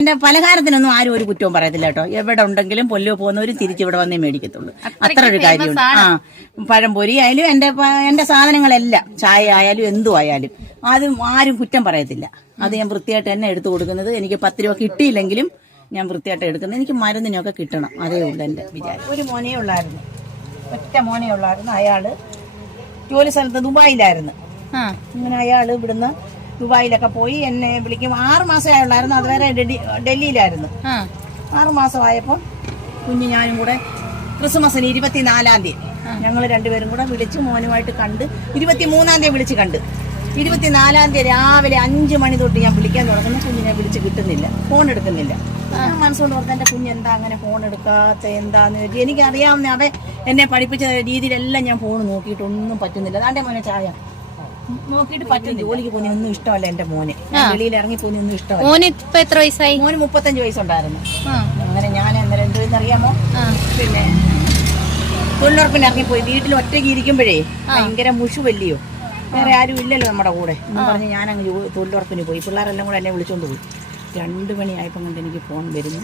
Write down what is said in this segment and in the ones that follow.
എന്റെ പലഹാരത്തിനൊന്നും ആരും ഒരു കുറ്റവും പറയത്തില്ല കേട്ടോ. എവിടെ ഉണ്ടെങ്കിലും പൊല്ലോ പോകുന്നവരും തിരിച്ച് ഇവിടെ വന്നേ മേടിക്കത്തുള്ളൂ. അത്ര ഒരു കാര്യമുണ്ട്. ആ പഴംപൊരി ആയാലും എന്റെ എന്റെ സാധനങ്ങളെല്ലാം ചായ ആയാലും എന്തു ആയാലും അതും ആരും കുറ്റം പറയത്തില്ല. അത് ഞാൻ വൃത്തിയായിട്ട് തന്നെ എടുത്തു കൊടുക്കുന്നത്. എനിക്ക് പത്ത് രൂപ കിട്ടിയില്ലെങ്കിലും ഞാൻ വൃത്തിയായിട്ട് എടുക്കുന്നത്. എനിക്ക് മരുന്നിനൊക്കെ കിട്ടണം. അതേ ഉള്ളൂ എന്റെ വിചാരം. ഒരു മോനേ ഉള്ളായിരുന്നു. ഒറ്റ മോനേ ഉള്ളായിരുന്നു. അയാൾ ജോലി സ്ഥലത്ത് ദുബായിലായിരുന്നു. ആ. അങ്ങനെ അയാൾ ഇവിടുന്ന് ദുബായിലൊക്കെ പോയി എന്നെ വിളിക്കും. ആറ് മാസമേ ഉള്ളായിരുന്നു അതുവരെ ഡൽഹി ഡൽഹിയിലായിരുന്നു. ആറു മാസമായപ്പോൾ കുഞ്ഞു ഞാനും കൂടെ ക്രിസ്മസിന് ഇരുപത്തിനാലാം തീയതി. ഞങ്ങൾ രണ്ടുപേരും കൂടെ വിളിച്ച് മോനുമായിട്ട് കണ്ട് ഇരുപത്തിമൂന്നാം തീയതി വിളിച്ച് കണ്ട്. ഇരുപത്തിനാലാം തീയതി രാവിലെ അഞ്ച് മണി തൊട്ട് ഞാൻ വിളിക്കാൻ തുടങ്ങുന്നു. കുഞ്ഞിനെ വിളിച്ച് കിട്ടുന്നില്ല. ഫോൺ എടുക്കുന്നില്ല. ഞാൻ മനസ്സുകൊണ്ട് ഓർത്ത് എന്റെ കുഞ്ഞ് എന്താ അങ്ങനെ ഫോൺ എടുക്കാത്ത എന്താന്ന് ചോദിച്ചു എനിക്കറിയാവുന്ന അവ എന്നെ പഠിപ്പിച്ച രീതിയിലെല്ലാം ഞാൻ ഫോൺ നോക്കിയിട്ടൊന്നും പറ്റുന്നില്ല. അതാന്റെ മോനെ ചായ. നോക്കിയിട്ട് പറ്റും. ജോലിക്ക് പോകുന്ന ഒന്നും ഇഷ്ടമല്ല എന്റെ മോനെ. വെളിയിൽ ഇറങ്ങി പോകുന്ന ഒന്നും ഇഷ്ടമല്ല. മോന് ഇപ്പൊ എത്ര വയസ്സായി? മോന് മുപ്പത്തഞ്ച് വയസ്സുണ്ടായിരുന്നു. അങ്ങനെ ഞാൻ അന്നേരം എന്തോന്ന് അറിയാമോ? പിന്നെ തൊഴിലുറപ്പിന് ഇറങ്ങിപ്പോയി. വീട്ടിൽ ഒറ്റയ്ക്ക് ഇരിക്കുമ്പോഴേ ഭയങ്കര മുഷുവല്ലയോ വേറെ ആരും ഇല്ലല്ലോ നമ്മുടെ കൂടെ. എന്ന് പറഞ്ഞ് ഞാൻ അങ്ങ് തൊഴിലുറപ്പിന് പോയി. പിള്ളേരെല്ലാം കൂടെ എന്നെ വിളിച്ചോണ്ട് പോയി. രണ്ട് മണിയായപ്പോൾ കണ്ട് എനിക്ക് ഫോൺ വരുന്നു.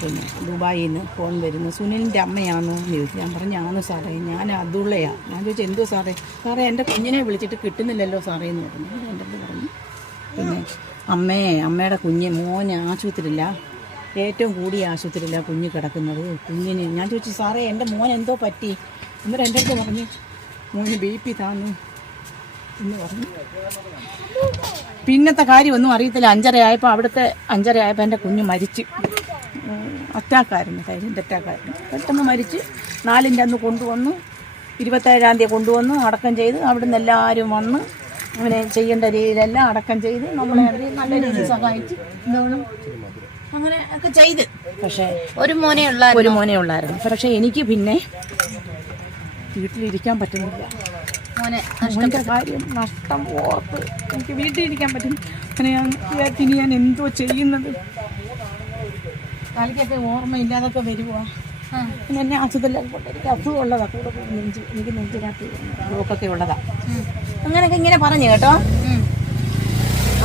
പിന്നെ ദുബായിൽ നിന്ന് ഫോൺ വരുന്നു. സുനിലിന്റെ അമ്മയാണോ എന്ന് ചോദിച്ചു. ഞാൻ പറഞ്ഞു ഞാൻ സാറേ ഞാൻ അതുള്ളയാണ് ഞാൻ ചോദിച്ചു എന്തോ സാറേ? സാറേ എന്റെ കുഞ്ഞിനെ വിളിച്ചിട്ട് കിട്ടുന്നില്ലല്ലോ സാറേ എന്ന് പറഞ്ഞു. എന്റെ അടുത്ത് പറഞ്ഞു. പിന്നെ അമ്മേ അമ്മയുടെ കുഞ്ഞ് മോന് ആശുപത്രിയില്ല ഏറ്റവും കൂടിയ ആശുപത്രിയില്ല കുഞ്ഞ് കിടക്കുന്നത്. കുഞ്ഞിന് ഞാൻ ചോദിച്ചു സാറേ എന്റെ മോൻ എന്തോ പറ്റി? അന്നേരം എന്റെ അടുത്ത് പറഞ്ഞു മോന് ബി പി താന്നു. എന്ന് പറഞ്ഞു. പിന്നത്തെ കാര്യമൊന്നും അറിയത്തില്ല. അഞ്ചര ആയപ്പോൾ അവിടുത്തെ അഞ്ചര ആയപ്പോൾ എന്റെ കുഞ്ഞ് മരിച്ചു. അറ്റാക്കായിരുന്നു സൈലന്റ് അറ്റാക്കായിരുന്നു. പെട്ടെന്ന് മരിച്ച് നാലിന്റെ അന്ന് കൊണ്ടുവന്നു ഇരുപത്തേഴാം തീയതി കൊണ്ടുവന്നു അടക്കം ചെയ്ത് അവിടുന്ന് എല്ലാവരും വന്ന് അവനെ ചെയ്യേണ്ട രീതിയിലെല്ലാം അടക്കം ചെയ്ത് നമ്മളെ അവർ നല്ല രീതിയിൽ സഹായിച്ച് എന്താണ് അങ്ങനെ ഒക്കെ ചെയ്ത്. പക്ഷേ ഒരു മോനെ ഉള്ള ഒരു മോനെ ഉള്ളായിരുന്നു. പക്ഷേ എനിക്ക് പിന്നെ വീട്ടിലിരിക്കാൻ പറ്റുന്നില്ല. മോനെ മോന്റെ കാര്യം നഷ്ടം ഓർത്ത് എനിക്ക് വീട്ടിലിരിക്കാൻ പറ്റും അങ്ങനെ ഞാൻ ഇനി ഞാൻ എന്തോ ചെയ്യുന്നത്? തലയ്ക്കൊക്കെ ഓർമ്മയില്ലാതൊക്കെ വരുവാ. പിന്നെ എന്നെ ആശുപത്രിയിലൊക്കെ കൊണ്ട് എനിക്ക് അസുഖമുള്ളതാ കൂടെ നെഞ്ച് എനിക്ക് നെഞ്ചിനകത്ത് ബ്ലോക്കൊക്കെ ഉള്ളതാ. അങ്ങനെയൊക്കെ ഇങ്ങനെ പറഞ്ഞു കേട്ടോ.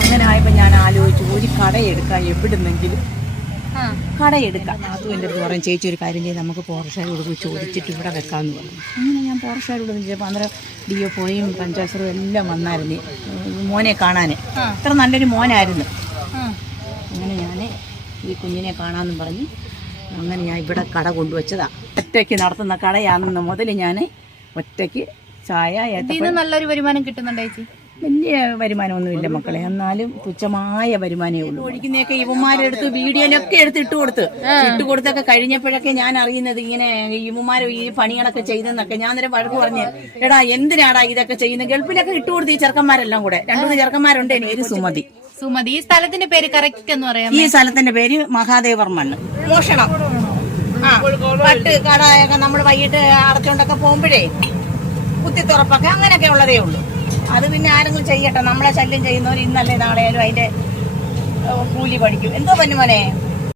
അങ്ങനെ ആയപ്പോൾ ഞാൻ ആലോചിച്ചു ഒരു കടയെടുക്കാം എവിടുന്നെങ്കിലും കടയെടുക്കാം അതും എന്റെ അടുത്ത് പറയും ചേച്ചി ഒരു കാര്യം ചെയ്ത് നമുക്ക് പോറഷാരോട് പോയി ചോദിച്ചിട്ട് ഇവിടെ വെക്കാമെന്ന് പറഞ്ഞു. അങ്ങനെ ഞാൻ പോറഷാരോട് ചോദിച്ചപ്പോൾ അന്നേരം ഡി എഫ് പോയും പഞ്ചായത്തറും എല്ലാം വന്നായിരുന്നു. മോനെ കാണാൻ. അത്ര നല്ലൊരു മോനായിരുന്നു. ഈ കുഞ്ഞിനെ കാണാമെന്നും പറഞ്ഞ് അങ്ങനെ ഞാൻ ഇവിടെ കട കൊണ്ടുവച്ചതാണ് ഒറ്റയ്ക്ക് നടത്തുന്ന കടയാണെന്ന് മുതൽ ഞാൻ ഒറ്റയ്ക്ക് ചായ നല്ലൊരു വരുമാനം കിട്ടുന്നുണ്ട് ചേച്ചി? വലിയ വരുമാനമൊന്നുമില്ല മക്കളെ. എന്നാലും തുച്ഛമായ വരുമാനമേ ഉള്ളൂ. ഒഴിക്കുന്നതൊക്കെ ഇവന്മാരെടുത്ത് വീഡിയോയിലൊക്കെ എടുത്ത് ഇട്ട് കൊടുത്ത്. ഇട്ട് കൊടുത്തൊക്കെ കഴിഞ്ഞപ്പോഴൊക്കെ ഞാൻ അറിയുന്നത് ഇങ്ങനെ ഇവന്മാർ ഈ പണികളൊക്കെ ചെയ്തെന്നൊക്കെ ഞാൻ നേരെ വഴക്ക് പറഞ്ഞ് എടാ എന്തിനാടാ ഇതൊക്കെ ചെയ്യുന്നത്? ഗൾഫിലൊക്കെ ഇട്ട് കൊടുത്ത് ഈ ചെറുക്കന്മാരെല്ലാം കൂടെ. രണ്ടു ചെറുക്കന്മാരുണ്ട് എനിക്ക് സുമതി. സുമതി ഈ സ്ഥലത്തിന്റെ പേര് കറക്റ്റ് എന്ന് പറയാം ഈ സ്ഥലത്തിന്റെ പേര് മഹാദേവർ മണ്ണ് മോഷണം പട്ട് കടയൊക്കെ നമ്മൾ വൈകിട്ട് അടച്ചോണ്ടൊക്കെ പോകുമ്പോഴേ കുത്തിത്തുറപ്പൊക്കെ അങ്ങനെയൊക്കെ ഉള്ളതേ ഉള്ളൂ. അത് പിന്നെ ആരെങ്കിലും ചെയ്യട്ടെ നമ്മളെ ശല്യം ചെയ്യുന്നവർ ഇന്നല്ലേ നാളെയാലും അതിന്റെ കൂലി പഠിക്കും. എന്തോ പന്നു മോനെ?